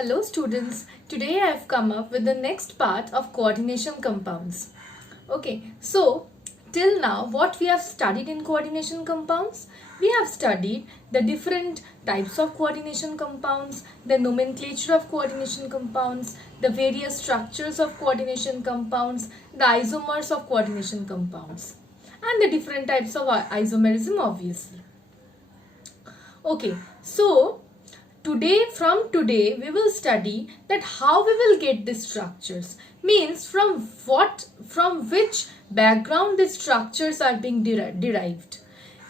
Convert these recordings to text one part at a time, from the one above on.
Hello students, today I have come up with the next part of coordination compounds. Okay, so till now what we have studied in coordination compounds? We have studied the different types of coordination compounds, the nomenclature of coordination compounds, the various structures of coordination compounds, the isomers of coordination compounds, and the different types of isomerism obviously. Okay, so today we will study that how we will get these structures, means from which background these structures are being derived.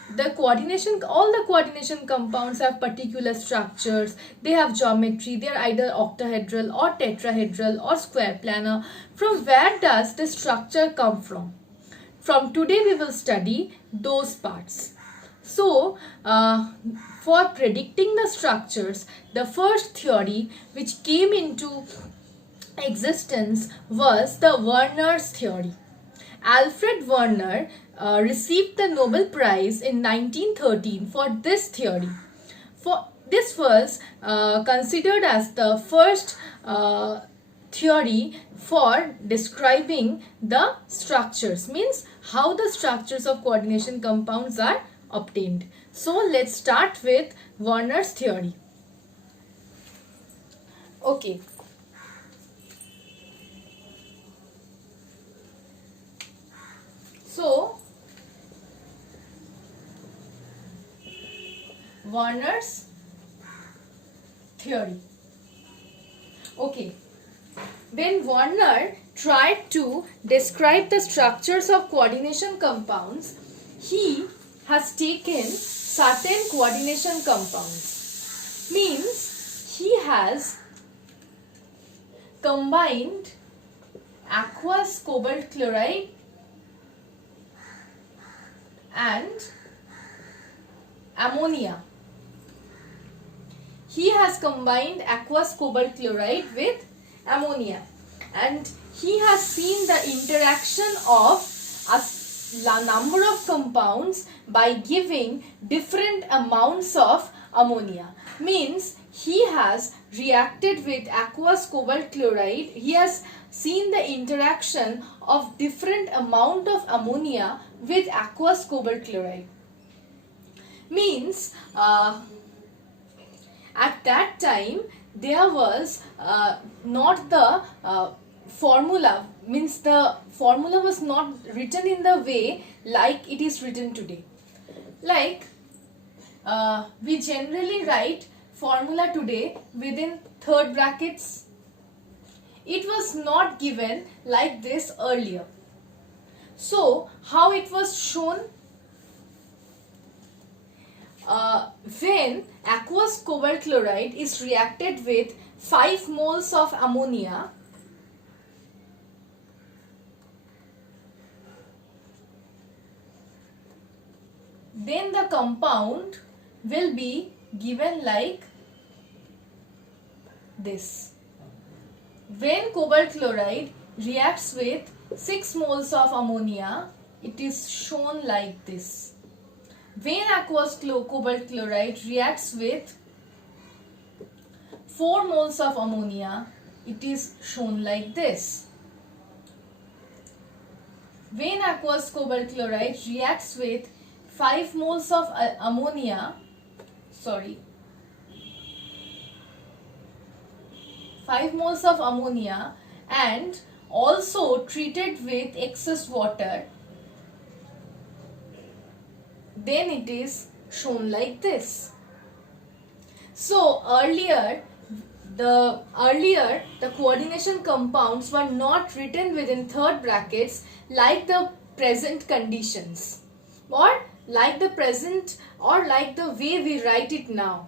All the coordination compounds have particular structures, they have geometry, they are either octahedral or tetrahedral or square planar. From where does the structure come from? From today we will study those parts. So, for predicting the structures, the first theory which came into existence was the Werner's theory. Alfred Werner received the Nobel Prize in 1913 for this theory. This was considered as the first theory for describing the structures, means how the structures of coordination compounds are obtained. So let's start with Werner's theory. Okay. So Werner's theory. Okay. When Werner tried to describe the structures of coordination compounds, he has taken certain coordination compounds. Means he has combined aqueous cobalt chloride and ammonia. He has combined aqueous cobalt chloride with ammonia, and he has seen the interaction of a number of compounds by giving different amounts of ammonia. Means he has reacted with aqueous cobalt chloride, he has seen the interaction of different amount of ammonia with aqueous cobalt chloride. Means at that time there was not the formula, means the formula was not written in the way like it is written today. Like we generally write formula today within third brackets. It was not given like this earlier. So how it was shown? When aqueous cobalt chloride is reacted with 5 moles of ammonia, then the compound will be given like this. When cobalt chloride reacts with 6 moles of ammonia, it is shown like this. When aqueous cobalt chloride reacts with 4 moles of ammonia, it is shown like this. When aqueous cobalt chloride reacts with 5 moles of ammonia, 5 moles of ammonia and also treated with excess water, then it is shown like this. So earlier the coordination compounds were not written within third brackets like the present conditions, or like the present, or like the way we write it now.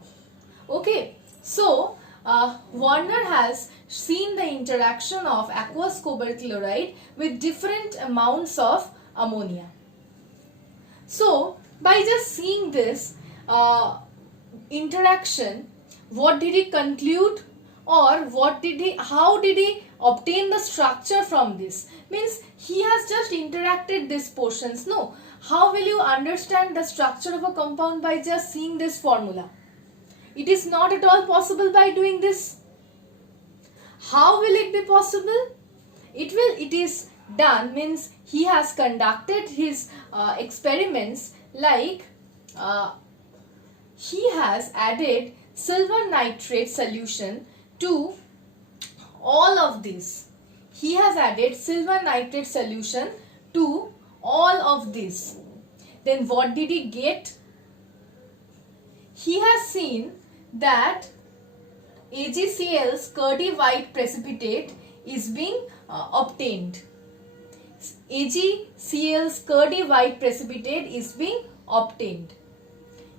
Okay, so Werner has seen the interaction of aqueous cobalt chloride with different amounts of ammonia. So by just seeing this interaction, what did he conclude, or how did he obtain the structure from this? Means he has just interacted these portions. No, how will you understand the structure of a compound by just seeing this formula? It is not at all possible by doing this. How will it be possible? It is done means he has conducted his experiments like he has added silver nitrate solution to all of this. He has added silver nitrate solution to all of this. Then what did he get? He has seen that AgCl Scurdy white precipitate is being obtained. AgCl Scurdy white precipitate is being obtained.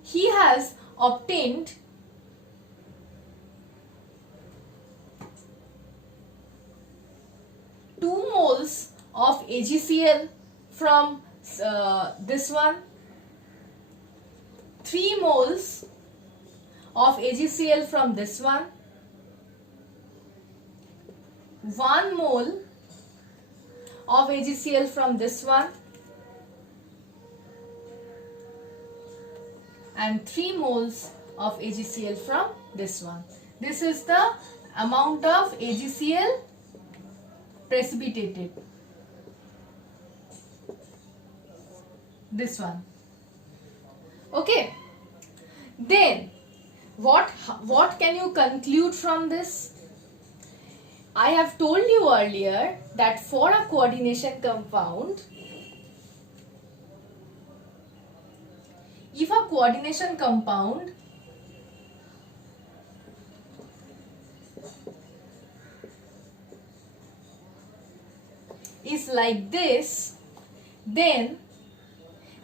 He has obtained 2 moles of AgCl from this one, 3 moles of AgCl from this one, 1 mole of AgCl from this one, and 3 moles of AgCl from this one. This is the amount of AgCl precipitated. This one. Okay. Then what can you conclude from this? I have told you earlier that for a coordination compound, if a coordination compound is like this, then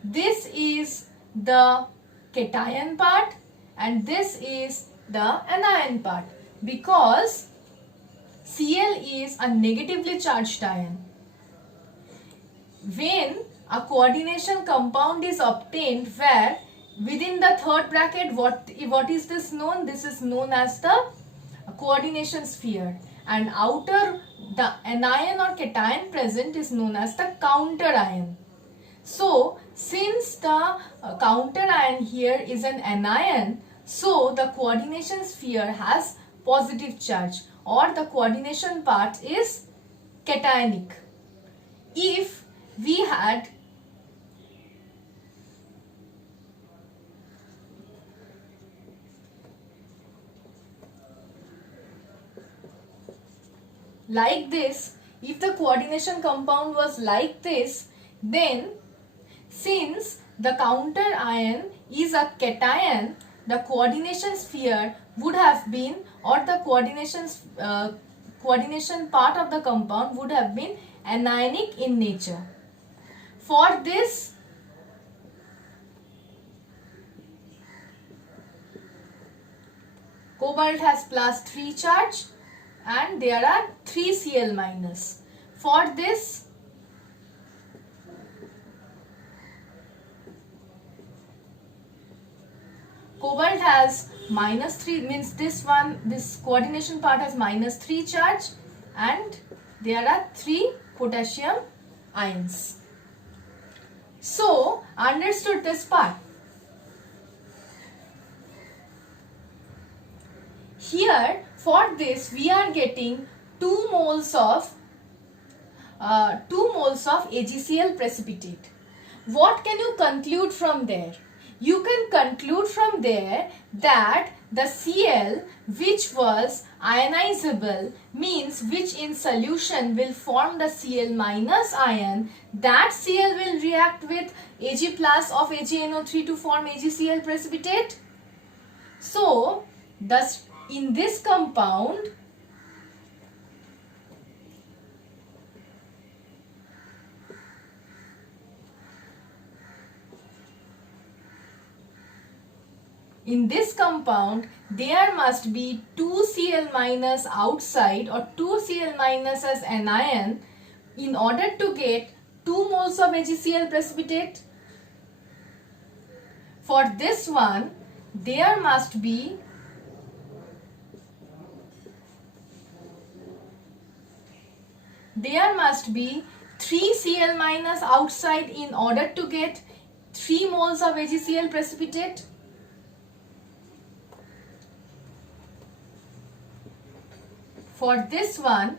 this is the cation part and this is the anion part, because Cl is a negatively charged ion. When a coordination compound is obtained where within the third bracket, what is this known? This is known as the coordination sphere, and outer the anion or cation present is known as the counter ion. So since the counter ion here is an anion, so the coordination sphere has positive charge, or the coordination part is cationic. If we had like this, if the coordination compound was like this, then since the counter ion is a cation, the coordination sphere would have been, or the coordination part of the compound would have been anionic in nature. For this, cobalt has +3 charge and there are 3 Cl minus. For this, cobalt has -3, means this coordination part has -3 charge and there are 3 potassium ions. So, understood this part. Here, for this we are getting 2 moles of AgCl precipitate. What can you conclude from there? You can conclude from there that the Cl which was ionizable, means which in solution will form the Cl minus ion, that Cl will react with Ag plus of AgNO3 to form AgCl precipitate. So, thus in this compound, there must be 2 Cl minus outside or 2 Cl minus as anion in order to get 2 moles of AgCl precipitate. For this one, there must be 3 Cl minus outside in order to get 3 moles of AgCl precipitate. For this one,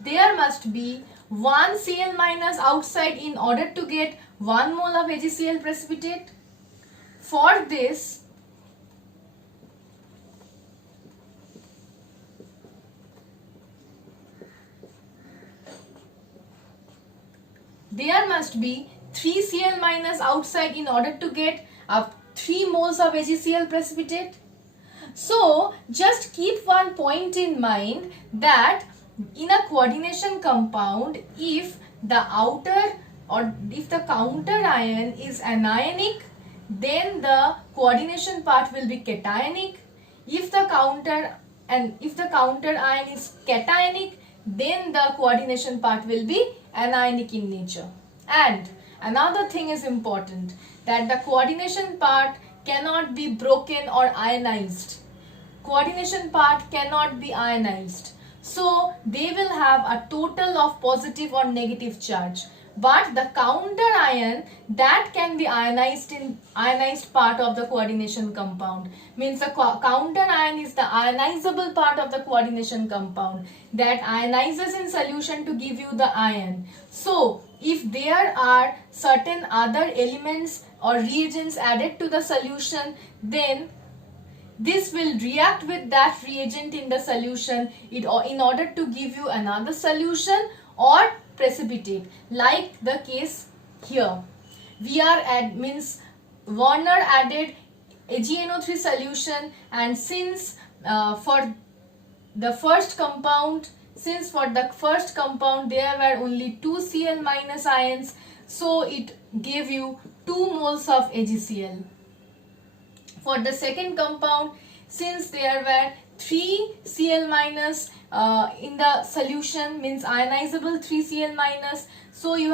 there must be 1 Cl minus outside in order to get 1 mole of AgCl precipitate. For this, there must be 3 Cl minus outside in order to get 3 moles of AgCl precipitate. So, just keep one point in mind that in a coordination compound, if the outer or if the counter ion is anionic, then the coordination part will be cationic. If the counter ion is cationic, then the coordination part will be anionic in nature. And another thing is important, that the coordination part cannot be broken or ionized. Coordination part cannot be ionized. So they will have a total of positive or negative charge. But the counter ion, that can be ionized in ionized part of the coordination compound. Means the counter ion is the ionizable part of the coordination compound that ionizes in solution to give you the ion. So if there are certain other elements or reagents added to the solution, then this will react with that reagent in the solution in order to give you another solution or precipitate, like the case here. Werner added AgNO3 solution, and since for the first compound there were only 2 Cl minus ions, so it gave you 2 moles of AgCl. For the second compound, since there were 3 Cl minus in the solution, means ionizable 3 Cl minus, so he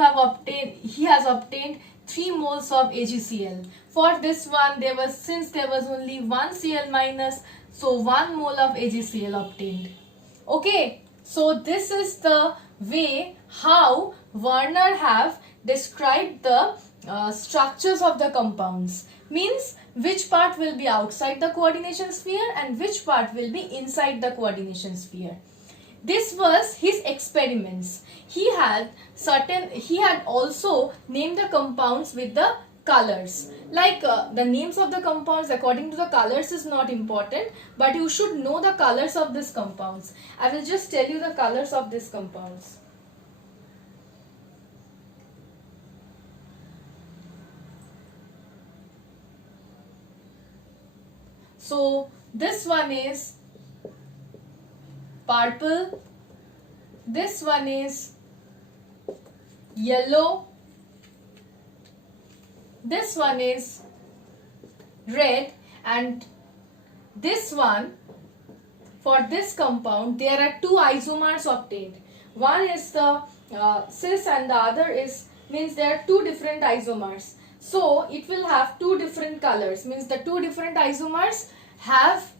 has obtained 3 moles of AgCl. For this one, since there was only 1 Cl minus, so 1 mole of AgCl obtained. Okay, so this is the way how Werner have described the structures of the compounds. Means which part will be outside the coordination sphere and which part will be inside the coordination sphere. This was his experiments. He had also named the compounds with the colors. Like the names of the compounds according to the colors is not important, but you should know the colors of these compounds. I will just tell you the colors of these compounds. So this one is purple, this one is yellow, this one is red, and this one, for this compound there are 2 isomers obtained. One is the cis and the other is, means there are 2 different isomers. So it will have 2 different colors, means the 2 different isomers have,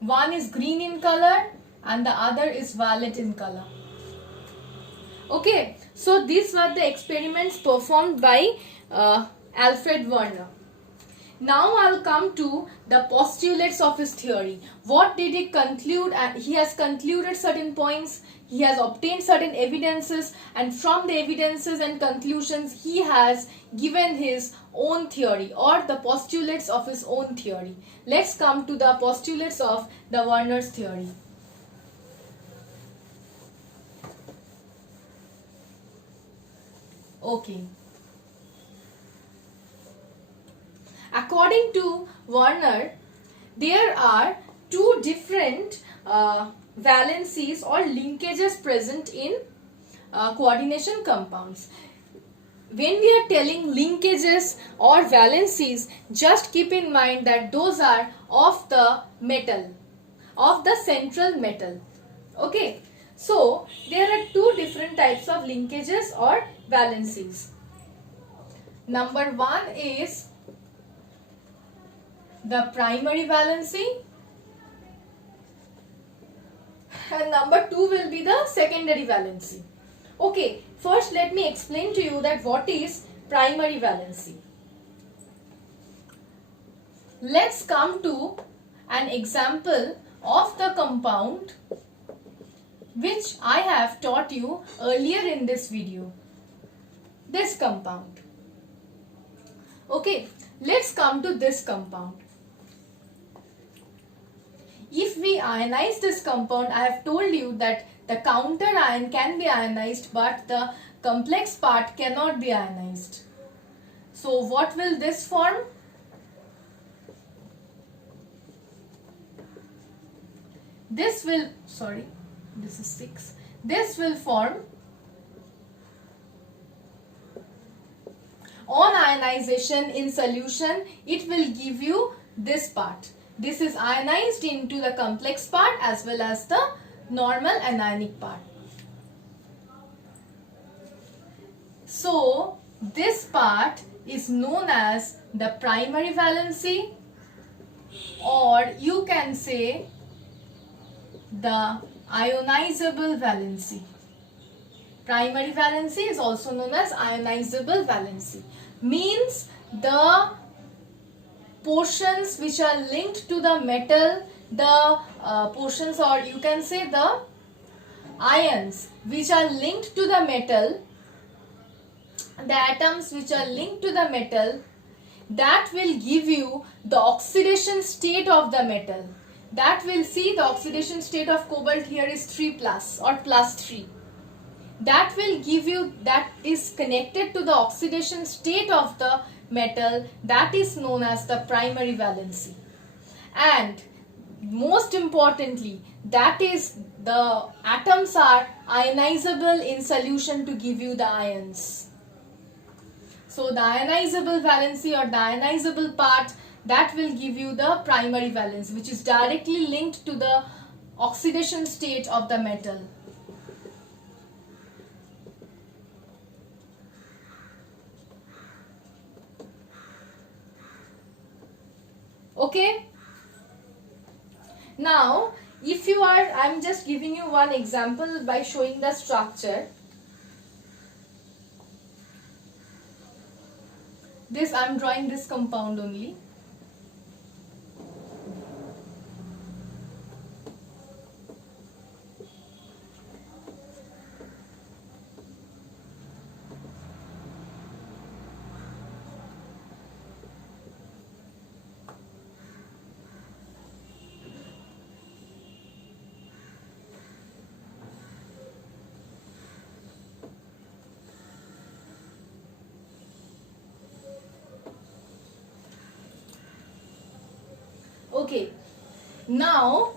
one is green in color and the other is violet in color. Okay, so these were the experiments performed by Alfred Werner. Now I will come to the postulates of his theory. What did he conclude? He has concluded certain points, he has obtained certain evidences, and from the evidences and conclusions he has given his own theory or the postulates of his own theory. Let's come to the postulates of the Werner's theory. Okay. According to Werner, there are 2 different valencies or linkages present in coordination compounds. When we are telling linkages or valencies, just keep in mind that those are of the metal, of the central metal. Okay, so there are 2 different types of linkages or valencies. Number 1 is the primary valency, and number 2 will be the secondary valency. Okay, first let me explain to you that what is primary valency. let's come to an example of the compound which I have taught you earlier in this video. This compound. Okay, let's come to this compound. If we ionize this compound, I have told you that the counter ion can be ionized, but the complex part cannot be ionized. So what will this form? This will, sorry, this is 6. This will form, on ionization in solution, it will give you this part. This is ionized into the complex part as well as the normal anionic part. So this part is known as the primary valency, or you can say the ionizable valency. Primary valency is also known as ionizable valency. Means the portions which are linked to the metal, the portions, or you can say the ions which are linked to the metal, the atoms which are linked to the metal, that will give you the oxidation state of the metal. That will see the oxidation state of cobalt here is 3 plus or plus 3. That will give you, that is connected to the oxidation state of the metal, that is known as the primary valency. And most importantly, that is the atoms are ionizable in solution to give you the ions. So the ionizable valency or the ionizable part, that will give you the primary valence, which is directly linked to the oxidation state of the metal. Okay. Now, if you are, I am just giving you one example by showing the structure. This, I am drawing this compound only. Okay, now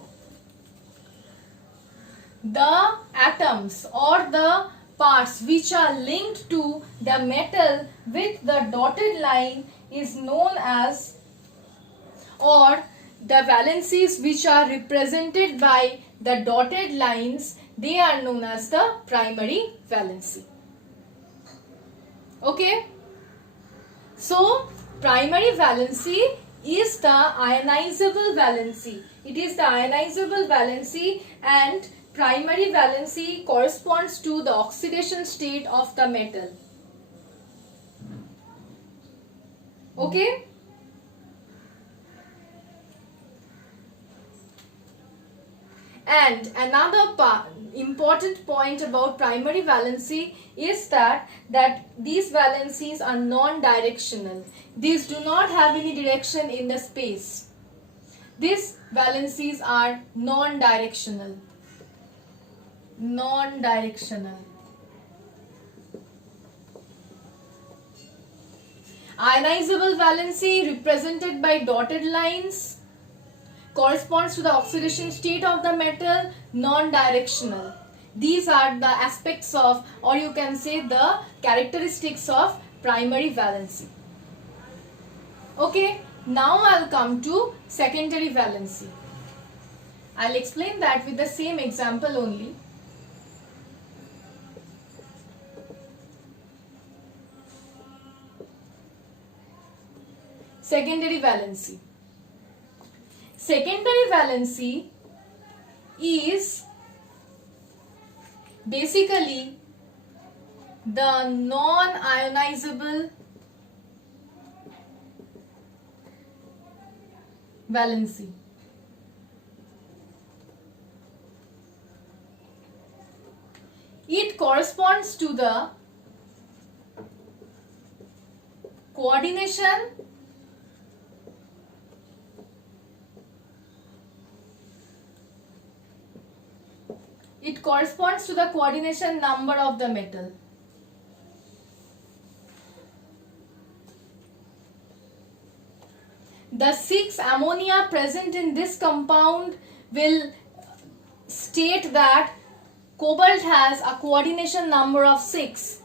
the atoms or the parts which are linked to the metal with the dotted line is known as, or the valencies which are represented by the dotted lines, they are known as the primary valency. Okay, so primary valency is the ionizable valency. It is the ionizable valency, and primary valency corresponds to the oxidation state of the metal. Okay. And another important point about primary valency is that these valencies are non-directional. These do not have any direction in the space. These valencies are non-directional. Non-directional. Ionizable valency represented by dotted lines corresponds to the oxidation state of the metal, non-directional. These are the aspects of, or you can say the characteristics of primary valency. Okay, now I'll come to secondary valency. I'll explain that with the same example only. Secondary valency. Secondary valency is basically the non-ionizable valency. It corresponds to the coordination number of the metal. The 6 ammonia present in this compound will state that cobalt has a coordination number of 6,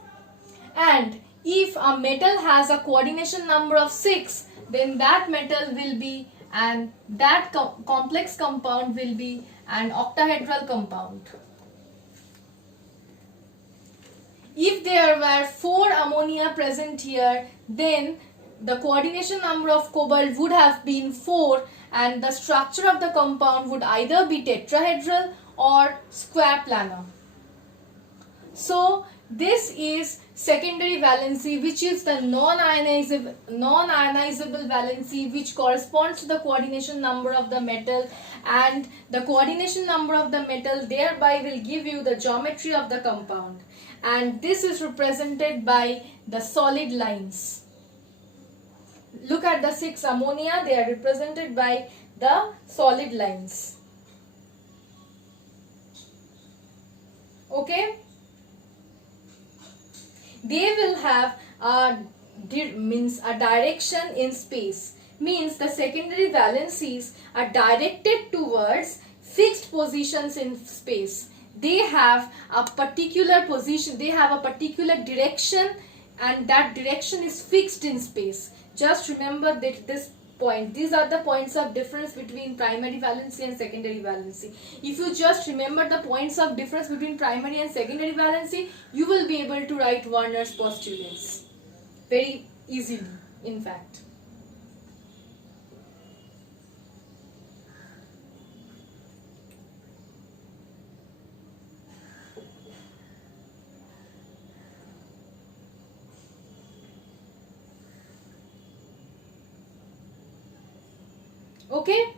and if a metal has a coordination number of 6, then that metal will be, and that complex compound will be an octahedral compound. If there were 4 ammonia present here, then the coordination number of cobalt would have been 4, and the structure of the compound would either be tetrahedral or square planar. So this is secondary valency, which is the non-ionizable valency, which corresponds to the coordination number of the metal, and the coordination number of the metal thereby will give you the geometry of the compound, and this is represented by the solid lines. Look at the 6 ammonia, they are represented by the solid lines. Okay? They will have a direction in space. Means the secondary valencies are directed towards fixed positions in space. They have a particular position, they have a particular direction, and that direction is fixed in space. Just remember that this point, these are the points of difference between primary valency and secondary valency. If you just remember the points of difference between primary and secondary valency, you will be able to write Werner's postulates very easily, in fact. Okay,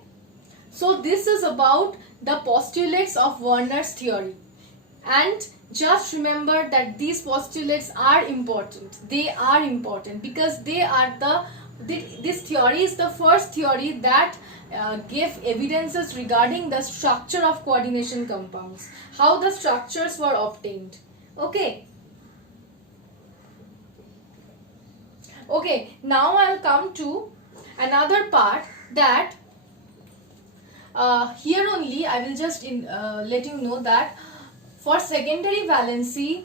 so this is about the postulates of Werner's theory, and just remember that these postulates are important. They are important because they are this theory is the first theory that gave evidences regarding the structure of coordination compounds, how the structures were obtained. Okay. Okay, now I'll come to another part that here only I will just let you know that for secondary valency,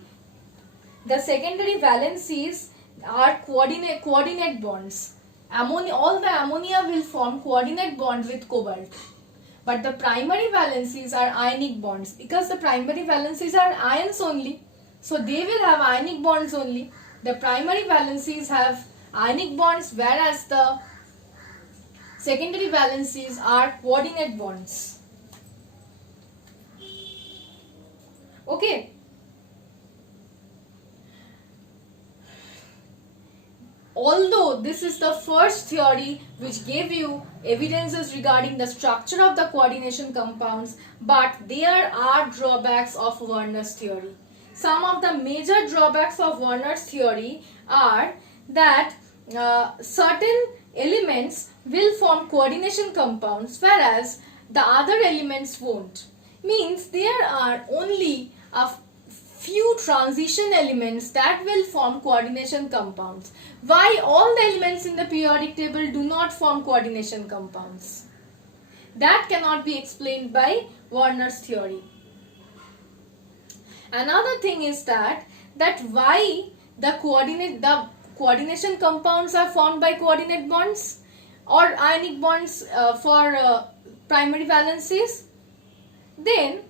the secondary valencies are coordinate bonds. All the ammonia will form coordinate bond with cobalt. But the primary valencies are ionic bonds, because the primary valencies are ions only. So they will have ionic bonds only. The primary valencies have ionic bonds, whereas the secondary valencies are coordinate bonds. Okay. Although this is the first theory which gave you evidences regarding the structure of the coordination compounds, but there are drawbacks of Werner's theory. Some of the major drawbacks of Werner's theory are that certain elements will form coordination compounds, whereas the other elements won't. Means there are only a few transition elements that will form coordination compounds. Why all the elements in the periodic table do not form coordination compounds? That cannot be explained by Werner's theory. Another thing is that why the coordination compounds are formed by coordinate bonds or ionic bonds for primary valencies. Then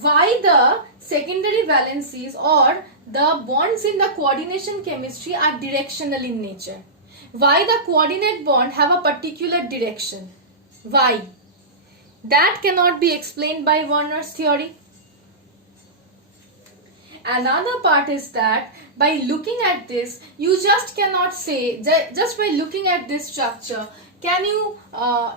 why the secondary valencies or the bonds in the coordination chemistry are directional in nature? Why the coordinate bond have a particular direction? Why? That cannot be explained by Werner's theory. Another part is that by looking at this, you just cannot say, just by looking at this structure, can you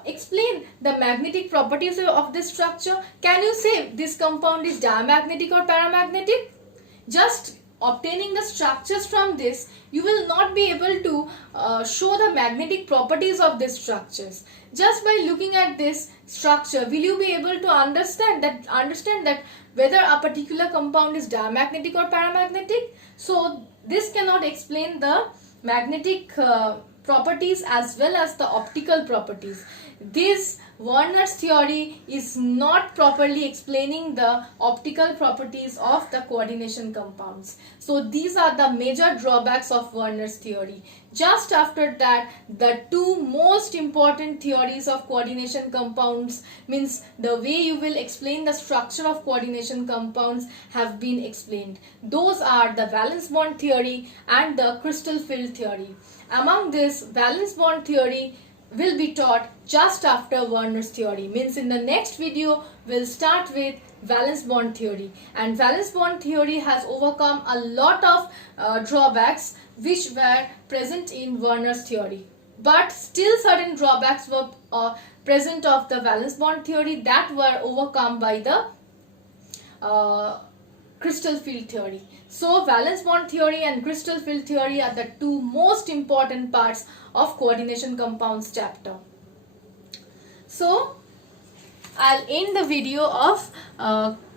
explain the magnetic properties of this structure? Can you say this compound is diamagnetic or paramagnetic? Just obtaining the structures from this, you will not be able to show the magnetic properties of these structures. Just by looking at this structure, will you be able to understand that whether a particular compound is diamagnetic or paramagnetic? So this cannot explain the magnetic properties as well as the optical properties. This Werner's theory is not properly explaining the optical properties of the coordination compounds. So these are the major drawbacks of Werner's theory. Just after that, the two most important theories of coordination compounds, means the way you will explain the structure of coordination compounds, have been explained. Those are the valence bond theory and the crystal field theory. Among this, valence bond theory will be taught just after Werner's theory. Means in the next video we'll start with valence bond theory, and valence bond theory has overcome a lot of drawbacks which were present in Werner's theory, but still certain drawbacks were present of the valence bond theory that were overcome by the crystal field theory. So valence bond theory and crystal field theory are the two most important parts of coordination compounds chapter. So I'll end the video of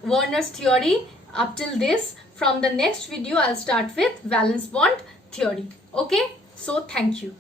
Werner's theory up till this. From the next video I'll start with valence bond theory. Okay, so thank you.